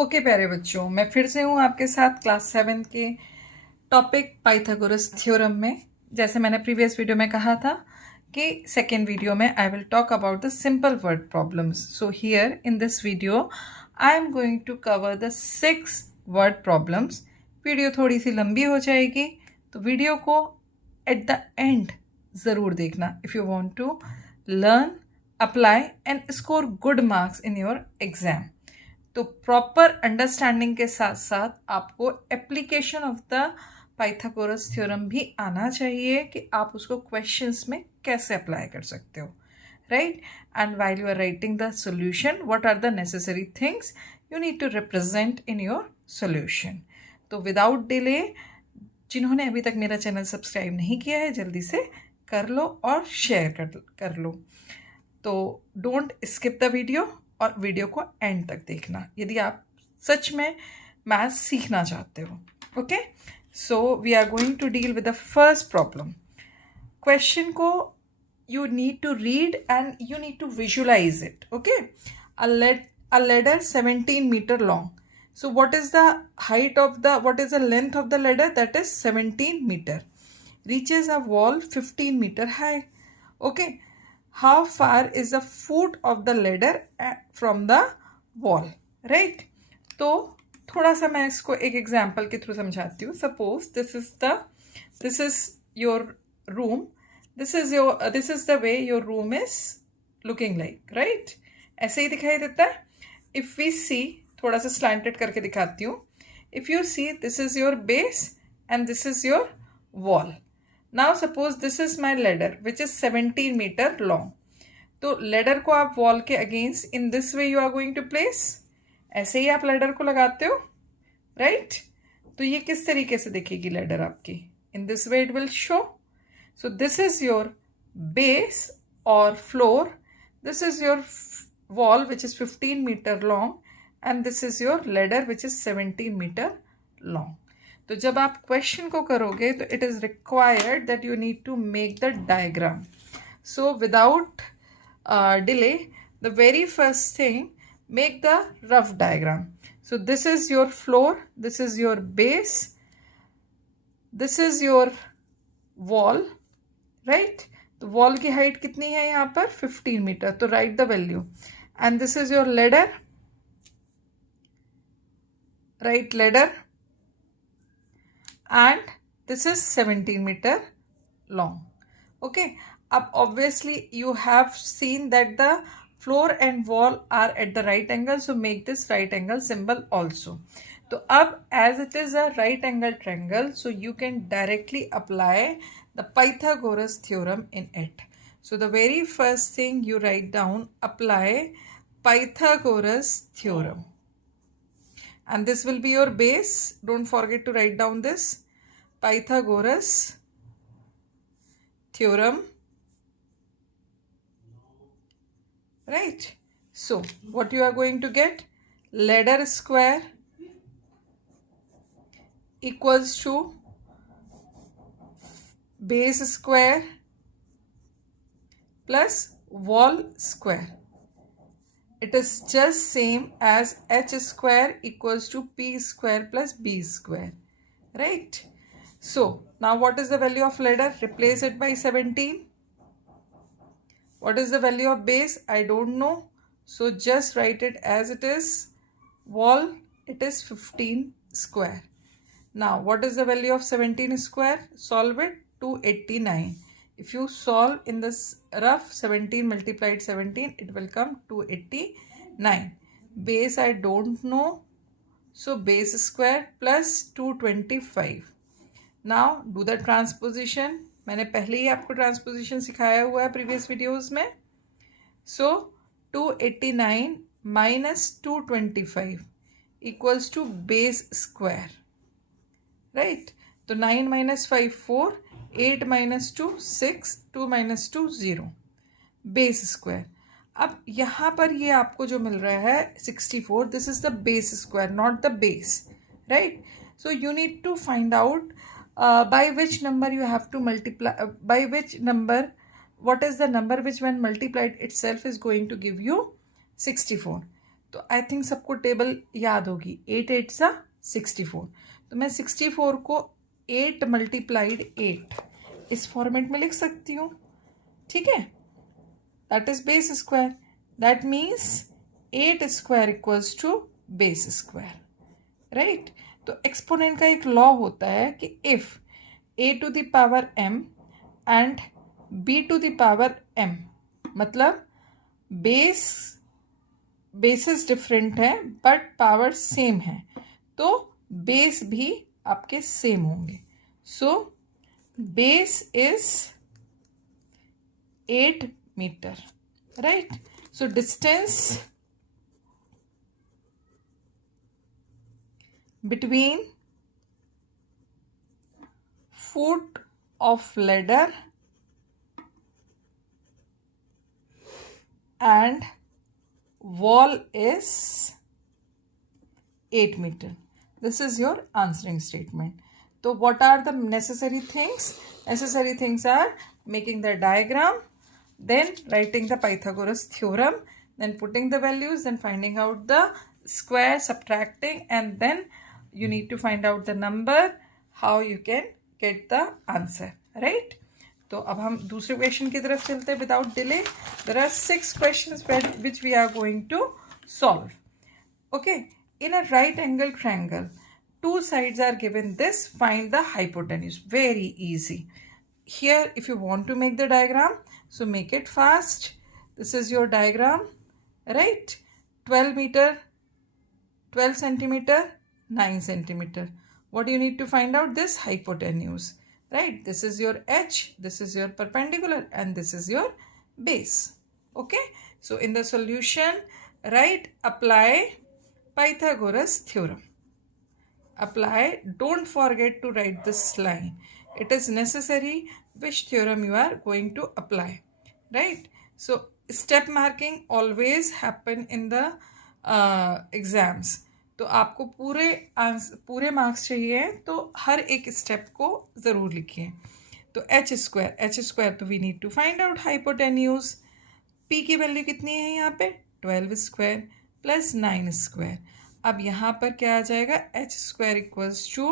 Okay प्यारे बच्चों, मैं फिर से हूँ आपके साथ क्लास 7 के टॉपिक पाइथागोरस थ्योरम में। जैसे मैंने प्रीवियस वीडियो में कहा था कि सेकेंड वीडियो में I will talk about the simple word problems. So here in this video I am going to cover the 6 word problems. Video थोड़ी सी लंबी हो जाएगी, तो वीडियो को एट द एंड ज़रूर देखना if you want to learn, apply and score good marks in your exam. तो प्रॉपर अंडरस्टैंडिंग के साथ साथ आपको application of the Pythagoras theorem भी आना चाहिए कि आप उसको क्वेश्चंस में कैसे अप्लाई कर सकते हो, right. And while you are writing the solution, what are the necessary things you need to represent in your solution. तो विदाउट डिले, जिन्होंने अभी तक मेरा चैनल सब्सक्राइब नहीं किया है, जल्दी से कर लो और शेयर कर लो। तो डोंट स्किप द वीडियो और वीडियो को एंड तक देखना यदि आप सच में मैथ्स सीखना चाहते हो। Okay, so we are going to deal with the first problem. Question को you need to read and you need to visualize it. Okay, a ladder 17 meter long. So what is the height of what is the length of the ladder? That is 17 meter. Reaches a wall 15 meter high. Okay, how far is the foot of the ladder from the wall? Right. तो थोड़ा सा मैं इसको एक example के through समझाती हूँ. Suppose this is your room. This is the way your room is looking like, right? ऐसे ही दिखाई देता है. If we see, थोड़ा सा slanted करके दिखाती हूँ. If you see, this is your base and this is your wall. Now suppose this is my ladder which is 17 meter long. तो ladder को आप wall के against in this way you are going to place. ऐसे ही आप ladder को लगाते हो, right? तो ये किस तरीके से दिखेगी ladder आपकी? In this way it will show. So this is your base or floor. This is your wall which is 15 meter long and this is your ladder which is 17 meter long. तो जब आप question को करोगे तो it is required that you need to make the diagram. So without delay, the very first thing, make the rough diagram. So this is your floor, this is your base, this is your wall, right. तो wall की height कितनी है यहाँ पर? 15 metre. तो right the value. And this is your ladder, right ladder, and this is 17 metre long. Okay, अब obviously you have seen that the floor and wall are at the right angle, so make this right angle symbol also. तो अब as it is a right angle triangle, so you can directly apply the Pythagoras theorem in it. So the very first thing you write down, apply Pythagoras theorem. And this will be your base. Don't forget to write down this Pythagoras theorem. Right? So what you are going to get? Ladder square equals to base square plus wall square. It is just same as h square equals to p square plus b square, right? So now what is the value of ladder? Replace it by 17. What is the value of base? I don't know, so just write it as it is. Wall, it is 15 square. Now what is the value of 17 square? Solve it. 289. If you solve in this rough, 17 multiplied 17, it will come 289. Base I don't know, so base square plus 225. Now do the transposition. मैंने पहले ही आपको transposition सिखाया हुआ है previous videos में. So 289 minus 225 equals to base square, right? तो 9 minus 5 4, 8 minus 2 6, 2 minus 2 0, base square. अब यहाँ पर ये आपको जो मिल रहा है 64, this is the base square, not the base, right. So you need to find out by which number you have to multiply, by which number, what is the number which when multiplied itself is going to give you 64. तो I think सबको table याद होगी, 8 8 सा 64। तो मैं 64 को 8 multiplied 8 इस format में लिख सकती हूँ, ठीक है। That is base square, that means 8 square equals to base square, right. तो एक्सपोनेंट का एक लॉ होता है कि if a to the power m and b to the power m, मतलब बेसिस डिफरेंट है बट पावर सेम है, तो बेस भी आपके सेम होंगे। So base is 8 metre, right. So distance between foot of ladder and wall is 8 meter. This is your answering statement. So what are the necessary things? Necessary things are making the diagram, then writing the Pythagoras theorem, then putting the values, then finding out the square, subtracting, and then you need to find out the number, how you can get the answer, right? तो अब हम दूसरे question की तरफ चलते हैं without delay. There are 6 questions which we are going to solve. Okay, in a right angle triangle, 2 sides are given this, find the hypotenuse. Very easy. Here if you want to make the diagram, so make it fast. This is your diagram, right? 12 meter, 12 centimeter, 9 centimeter. What do you need to find out? This hypotenuse, right? This is your h, this is your perpendicular, and this is your base. Okay, so in the solution, write apply Pythagoras theorem. Apply, don't forget to write this line. It is necessary which theorem you are going to apply, right? So step marking always happen in the exams. तो आपको पूरे marks चाहिए तो हर एक step को ज़रूर लिखिए। तो एच स्क्वायर तो we need to find out hypotenuse. P की वैल्यू कितनी है यहाँ पे 12 स्क्वायर प्लस 9 स्क्वायर। अब यहाँ पर क्या आ जाएगा, H square equals to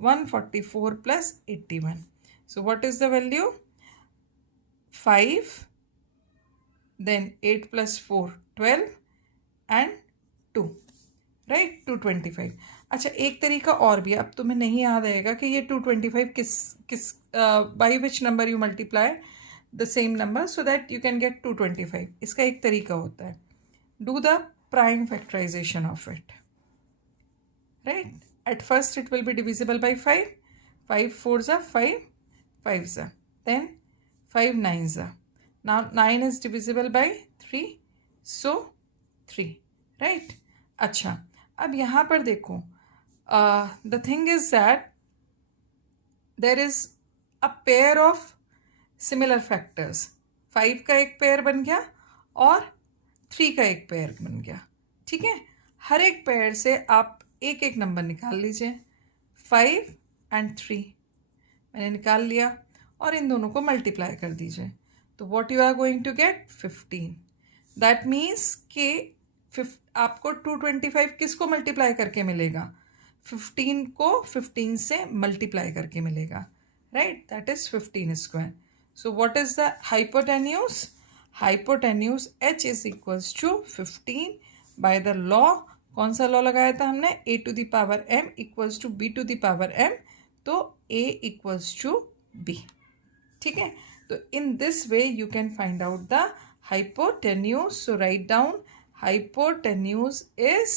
144 plus 81। So what is the value 5, then 8 plus 4 12 and 2, right 225। अच्छा एक तरीका और भी, अब तुम्हें नहीं याद आएगा कि ये 225 किस by which number you multiply the same number so that you can get 225। इसका एक तरीका होता है, do the prime factorisation of it, right. At first it will be divisible by 5, 5 4 ज़ा 5, 5 ज़ा, देन 5 9 ज़ा, now 9 is divisible by 3, so 3, right. अच्छा अब यहाँ पर देखो, the thing is that there is a pair of similar factors. 5 का एक पेयर बन गया और 3 का एक पेयर बन गया, ठीक है। हर एक पेयर से आप एक एक नंबर निकाल लीजिए। 5 एंड 3 मैंने निकाल लिया और इन दोनों को मल्टीप्लाई कर दीजिए, तो what you are going to get 15। That means कि आपको 225 किसको मल्टीप्लाई करके मिलेगा, 15 को 15 से मल्टीप्लाई करके मिलेगा, right. That is 15 square. So what is the hypotenuse, hypotenuse h is equals to 15 by the law. कौन सा लॉ लगाया था हमने, a to the power m equals to b to the power m, तो a equals to b, ठीक है। तो in this way you can find out the hypotenuse. So write down hypotenuse is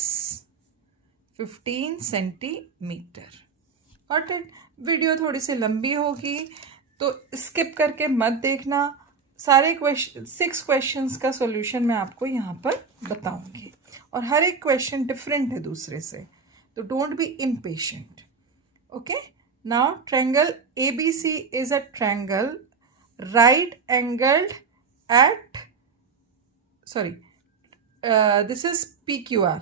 15 centimetre. Got it. Video थोड़ी सी लंबी होगी तो skip करके मत देखना। सारे 6 क्वेश्चंस का सॉल्यूशन मैं आपको यहाँ पर बताऊंगी और हर एक क्वेश्चन डिफरेंट है दूसरे से, तो don't be impatient. Okay, now triangle ABC is a triangle right angled at this is PQR.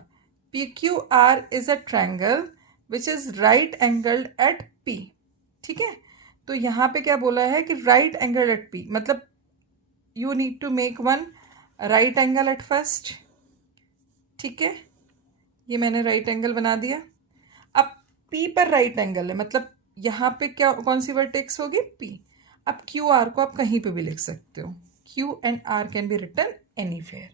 PQR is a triangle which is right angled at P, ठीक है। तो यहाँ पे क्या बोला है कि right angled at P, मतलब you need to make one right angle at first, ठीक है, ये मैंने राइट एंगल बना दिया। अब P पर राइट एंगल है, मतलब यहाँ पे क्या कौन सी वर्टेक्स होगी? P। अब क्यू आर को आप कहीं पे भी लिख सकते हो, Q and R can be written anywhere.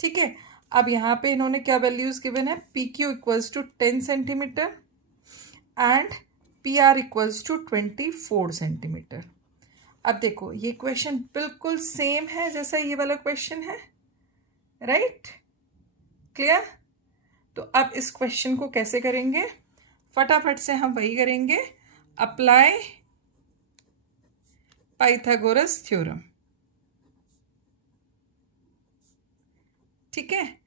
ठीक है, अब यहाँ पे इन्होंने क्या वैल्यूज गिवन है? PQ equals to 10 centimetre and PR equals to 24 centimetre. अब देखो ये क्वेश्चन बिल्कुल सेम है जैसा ये वाला क्वेश्चन है, राइट? क्लियर? तो अब इस क्वेश्चन को कैसे करेंगे? फटाफट से हम वही करेंगे, अप्लाई पाइथागोरस थ्योरम। ठीक है,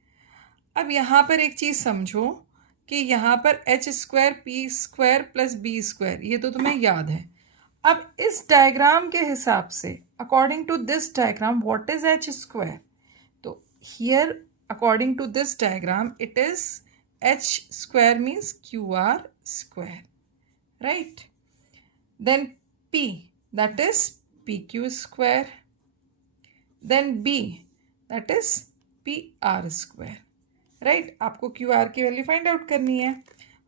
अब यहां पर एक चीज समझो कि यहां पर h square P square plus B square, ये तो तुम्हें याद है। अब इस डायग्राम के हिसाब से, according to this diagram, what is h square? तो here according to this diagram it is h square means QR square, right? Then P, that is PQ square. Then B, that is PR square, right? आपको QR की value find out करनी है,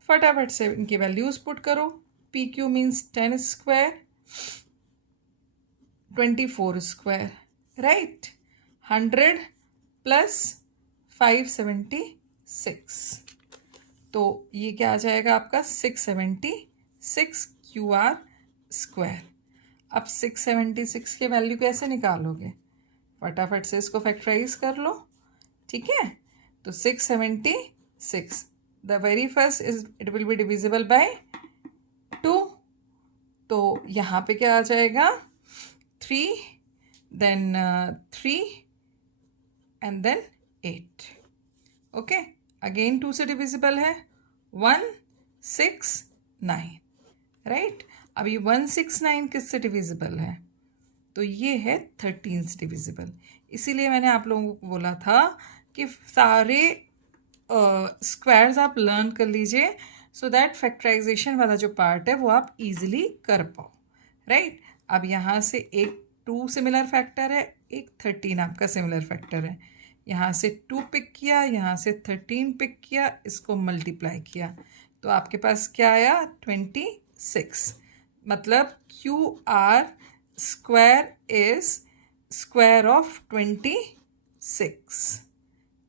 फटाफट से इनकी values put करो। PQ means 10 square, 24 square, right? 100 plus 576, तो ये क्या आ जाएगा आपका? 676 QR स्क्वायर। अब 676 के वैल्यू कैसे निकालोगे? फटाफट से इसको फैक्टराइज कर लो। ठीक है, तो 676, the very first is it will be divisible by 2, तो यहाँ पे क्या आ जाएगा? 3, then 3 and then 8। Okay, again 2 से डिविजिबल है, 169, राइट? अब ये 169 किससे डिविजिबल है? तो ये है 13 से डिविजिबल। इसीलिए मैंने आप लोगों को बोला था कि सारे स्क्वायर्स आप लर्न कर लीजिए, सो दैट फैक्टराइजेशन वाला जो पार्ट है वो आप इजीली कर पाओ, राइट? अब यहाँ से एक 2 सिमिलर फैक्टर है, एक 13 आपका सिमिलर फैक्टर है। यहाँ से 2 पिक किया, यहाँ से 13 पिक किया, इसको मल्टीप्लाई किया, तो आपके पास क्या आया? 26। मतलब QR square is square of 26।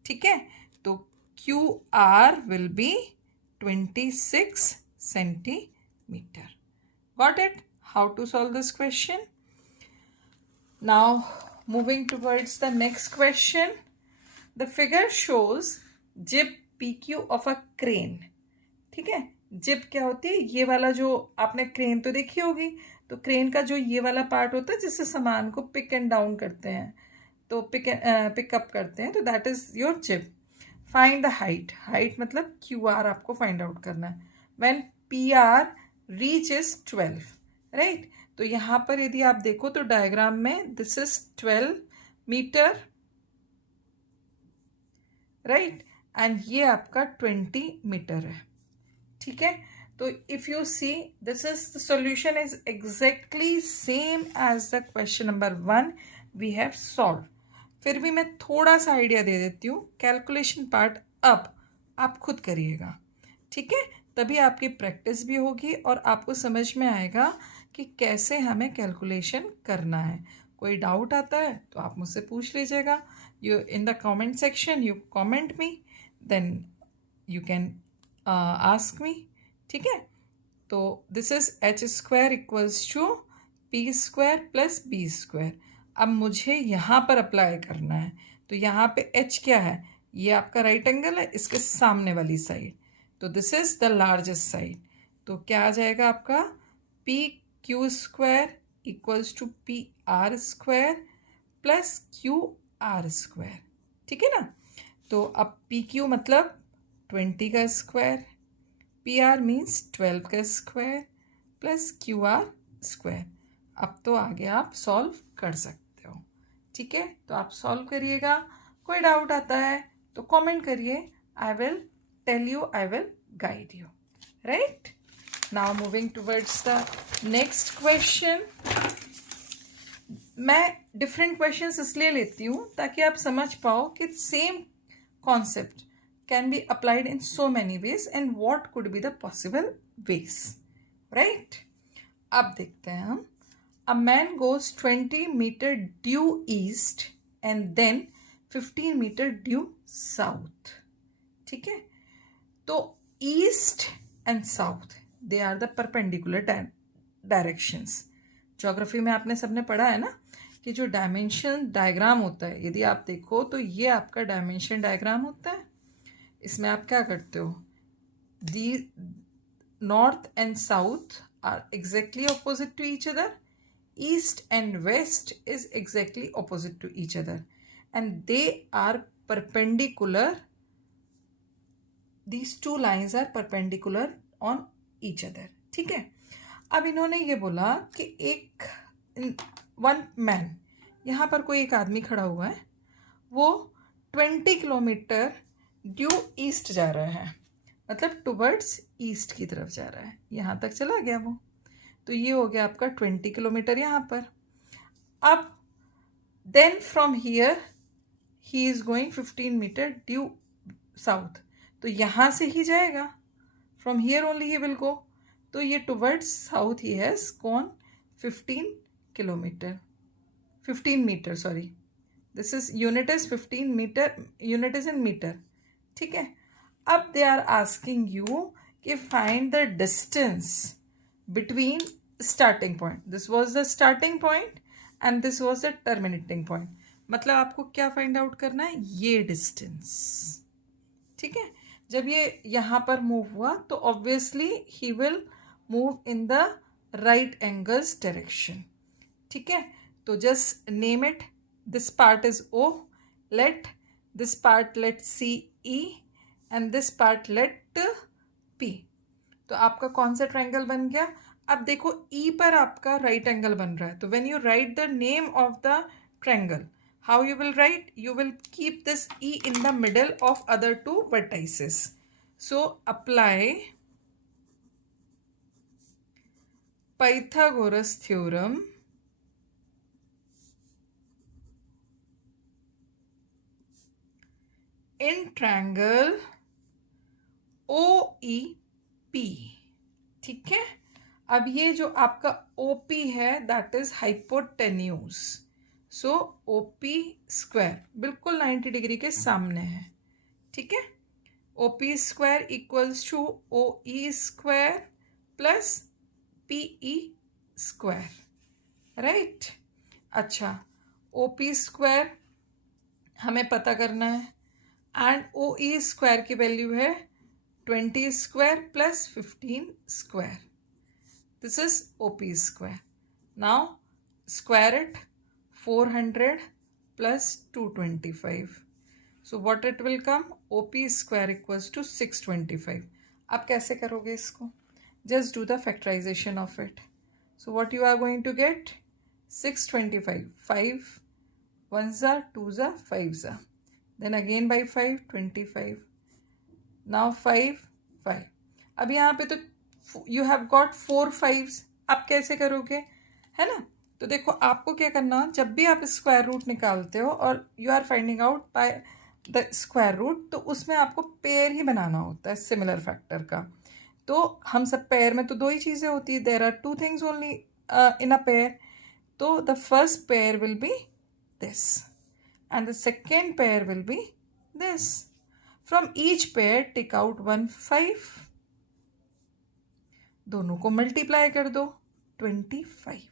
ठीक है, तो QR will be 26 centimetre. Got it? How to solve this question? Now moving towards the next question. The figure shows jib PQ of a crane. ठीक है, जिब क्या होती है? ये वाला जो आपने क्रेन तो देखी होगी, तो क्रेन का जो ये वाला पार्ट होता है जिससे सामान को पिक एंड डाउन करते हैं, तो पिकअप करते हैं, तो that is your jib. Find the height. Height मतलब QR आपको फाइंड आउट करना है। When PR reach is 12, right? तो यहाँ पर यदि आप देखो तो डायग्राम में this is 12 metre, right? And ये आपका 20 मीटर है। ठीक है, तो if you see this is the solution is exactly same as the question number 1 we have solve. फिर भी मैं थोड़ा सा आइडिया दे देती हूँ, कैलकुलेशन पार्ट अब आप खुद करिएगा। ठीक है, तभी आपकी प्रैक्टिस भी होगी और आपको समझ में आएगा कि कैसे हमें कैलकुलेशन करना है। कोई डाउट आता है तो आप मुझसे पूछ लीजिएगा, you in the comment section you comment me, then you can ask me. ठीक है, तो this is h square equals to p square plus b square। अब मुझे यहाँ पर अप्लाई करना है, तो यहाँ पे h क्या है? ये आपका राइट एंगल है, इसके सामने वाली साइड, तो this is the largest side, तो क्या आ जाएगा आपका? P Q square equals to P R square plus Q R square. ठीक है ना? तो अब पी क्यू मतलब 20 का स्क्वायर, पी आर मीन्स 12 का square plus Q R square. अब तो आगे आप सॉल्व कर सकते हो। ठीक है, तो आप सॉल्व करिएगा। कोई डाउट आता है तो कमेंट करिए, I will tell you, I will guide you, right? Now moving towards the next question. मैं डिफरेंट क्वेश्चंस इसलिए लेती हूँ ताकि आप समझ पाओ कि same concept can be applied in so many ways and what could be the possible ways, right? अब देखते हैं हम. A man goes 20 meter due east and then 15 meter due south. ठीक है, तो east and south they are the perpendicular directions. Geography में आपने सबने पढ़ा है ना कि जो डायमेंशन डायग्राम होता है, यदि आप देखो तो ये आपका डायमेंशन डायग्राम होता है. इसमें आप क्या करते हो, the north and south are exactly opposite to each other, east and west is exactly opposite to each other and they are perpendicular. These two lines are perpendicular on each other. ठीक है, अब इन्होंने ये बोला कि एक one man, यहाँ पर कोई एक आदमी खड़ा हुआ है, वो 20 किलोमीटर ड्यू ईस्ट जा रहा है, मतलब टुवर्ड्स ईस्ट की तरफ जा रहा है. यहाँ तक चला गया वो, तो ये हो गया आपका 20 किलोमीटर यहाँ पर. अब then from here he is going 15 metre due south, तो यहाँ से ही जाएगा, from here only he will go. तो ये towards south he has gone 15 kilometre, 15 metre, sorry this is unit is 15 metre, unit is in metre. ठीक है, अब दे आर आस्किंग यू कि find the distance between starting point. This was the starting point and this was the terminating point. मतलब आपको क्या find out करना है, ये डिस्टेंस. ठीक है, जब ये यहाँ पर मूव हुआ तो obviously he will move in the right angles direction. ठीक है, तो just name it. This part is O, let this part let see E and this part let P. तो आपका कौन सा ट्रायंगल बन गया. अब देखो E पर आपका राइट एंगल बन रहा है, तो when you right the name of the triangle, how you will write, you will keep this E in the middle of other two vertices. So apply Pythagoras theorem in triangle OEP. ठीक है, अब ये जो आपका OP है that is hypotenuse. So OP square बिल्कुल 90 degree के सामने है. ठीक है, OP square equals to OE square plus PE square, right. अच्छा, OP स्क्वायर हमें पता करना है एंड OE स्क्वायर की वैल्यू है 20 square plus 15 square. This is OP square. Now square it, 400 plus 225. So what it will come? OP square equals to 625. आप कैसे करोगे इसको? Just do the factorization of it. So what you are going to get? 625. 5 1s are 2s are 5s are. Then again by 5, 25. Now 5 5. अब यहाँ पे तो you have got 4 5s. आप कैसे करोगे, है ना. तो देखो आपको क्या करना, जब भी आप स्क्वायर रूट निकालते हो और you are finding out by the square root, तो उसमें आपको पेयर ही बनाना होता है सिमिलर फैक्टर का. तो हम सब पेयर में तो दो ही चीज़ें होती है, there are 2 things only in a pair. तो the first pair will be this and the second pair will be this. From each pair take out 1 5, दोनों को मल्टीप्लाई कर दो 25,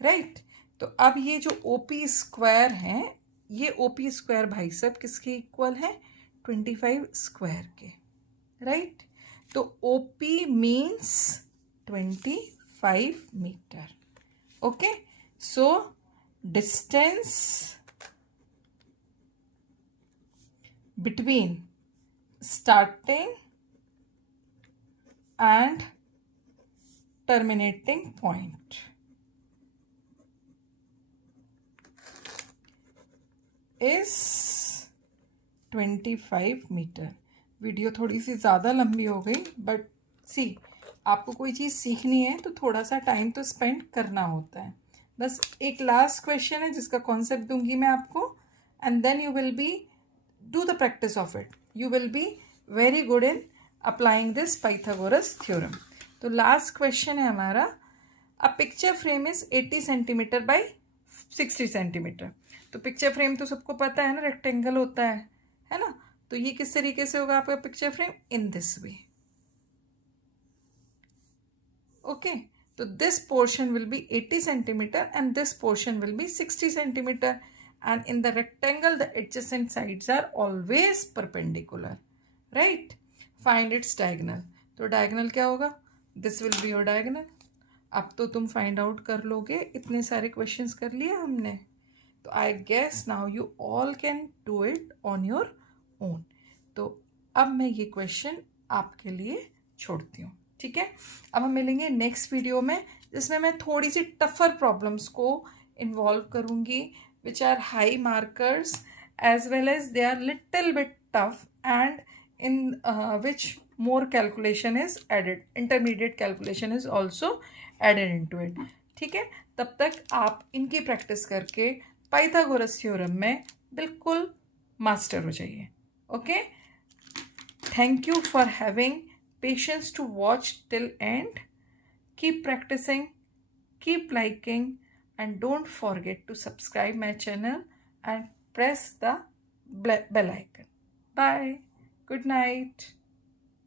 राइट. तो अब ये जो OP स्क्वायर है, ये OP स्क्वायर भाई साहब किसके इक्वल है, 25 स्क्वायर के, राइट. तो OP means 25 metre. Okay, so distance between starting and terminating point is 25 metre. Video थोड़ी सी ज़्यादा लंबी हो गई, बट सी आपको कोई चीज़ सीखनी है तो थोड़ा सा टाइम तो स्पेंड करना होता है. बस एक लास्ट क्वेश्चन है जिसका कॉन्सेप्ट दूंगी मैं आपको, and then you will be do the practice of it. you will be very good in applying this Pythagoras theorem. तो लास्ट क्वेश्चन है हमारा, a picture frame is 80 centimetre by 60 centimetre. तो picture frame तो सबको पता है ना, rectangle होता है ना. तो ये किस तरीके से होगा आपका picture frame? In this way. Okay, तो this portion will be 80 centimetre and this portion will be 60 centimeter, and in the rectangle the adjacent sides are always perpendicular, right? Find its diagonal. तो diagonal क्या होगा? This will be your diagonal. अब तो तुम find out कर लोगे, इतने सारे क्वेश्चंस कर लिए हमने. तो I guess now you all can do it on your own. तो अब मैं ये क्वेश्चन आपके लिए छोड़ती हूँ, ठीक है. अब हम मिलेंगे नेक्स्ट वीडियो में, जिसमें मैं थोड़ी सी टफर प्रॉब्लम्स को इन्वॉल्व करूँगी, which are high markers as well as they are little bit tough, and in which more calculation is added, intermediate calculation is also added into it. ठीक है, तब तक आप इनकी प्रैक्टिस करके पाइथागोरस थ्योरम में बिल्कुल मास्टर हो जाइए. Okay, thank you for having patience to watch till end. Keep practicing, keep liking, and don't forget to subscribe my channel and press the bell icon. Bye. Good night.